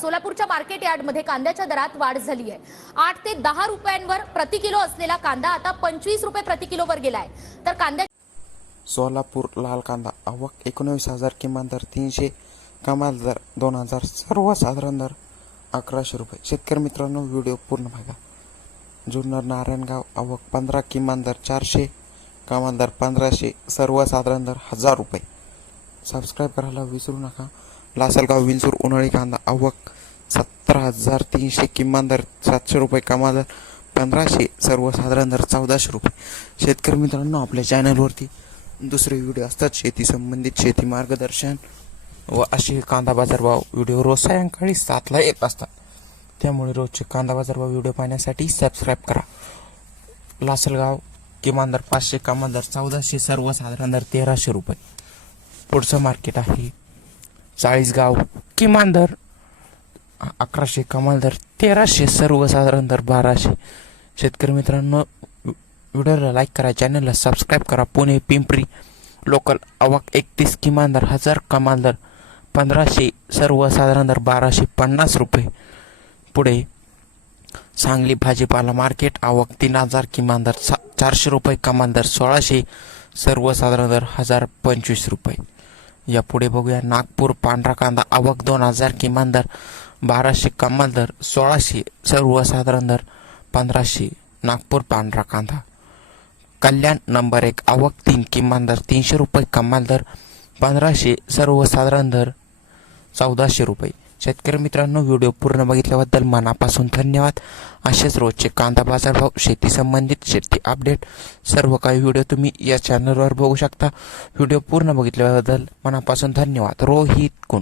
सोलापूरच्या मार्केट यार्डमध्ये कांद्याच्या दरात वाढ झाली आहे आठ ते दहा रुपयांवर प्रति किलो असलेला कांदा आता पंचवीस रुपये प्रति किलोवर गेला आहे तर कांद्या सोलापूर लाल कांदा आवक एकोणवीस हजार किमान दर तीनशे कमाल दर दोन हजार सर्वसाधारण दर अकराशे रुपये. शेतकरी मित्रांनो व्हिडिओ पूर्ण बघा. जुन्नर नारायणगाव आवक पंधरा किमान दर चारशे कमाल दर पंधराशे सर्वसाधारण दर हजार रुपये. सबस्क्राईब करायला विसरू नका. लासलगाव विंचूर उन्हाळी कांदा आवक सत्तर हजार तीनशे किमान दर सातशे रुपये कमा दर पंधराशे सर्वसाधारण दर चौदाशे रुपये. शेतकरी मित्रांनो आपल्या चॅनलवरती दुसरे व्हिडिओ असतात. शेती संबंधित शेती मार्गदर्शन व असे कांदा बाजारभाव व्हिडिओ रोज सायंकाळी सातला येत असतात. त्यामुळे रोजचे कांदा बाजारभाव व्हिडिओ पाहण्यासाठी सबस्क्राईब करा. लासलगाव किमान दर पाचशे कमान दर चौदाशे सर्वसाधारण दर तेराशे रुपये. पुढचं मार्केट आहे चाळीसगाव. किमान दर अकराशे कमाल दर तेराशे सर्वसाधारण दर बाराशे. शेतकरी मित्रांनो व्हि- व्हिडिओला लाईक करा चॅनलला सबस्क्राईब करा. पुणे पिंपरी लोकल आवक एकतीस किमान दर हजार कमाल दर पंधराशे सर्वसाधारण दर बाराशे पन्नास रुपये. पुढे सांगली भाजीपाला मार्केट आवक तीन हजार किमान दर सा चारशे रुपये कमाल दर सोळाशे सर्वसाधारण दर हजार पंचवीस रुपये. या पुढे बघूया. नागपूर पांढरा कांदा आवक दोन हजार किमान दर बाराशे कमाल दर सोळाशे सर्वसाधारण दर पंधराशे नागपूर पांढरा कांदा कल्याण नंबर एक आवक तीन किमान दर तीनशे रुपये कमाल दर पंधराशे सर्वसाधारण दर चौदाशे रुपये. शेतकरी मित्रांनो व्हिडिओ पूर्ण बघितल्याबद्दल मनापासून धन्यवाद. असेच रोजचे कांदा बाजार भाव शेती संबंधित शेती अपडेट सर्व काही व्हिडिओ तुम्ही या चॅनलवर बघू शकता. व्हिडिओ पूर्ण बघितल्याबद्दल मनापासून धन्यवाद. रोहित कुंड.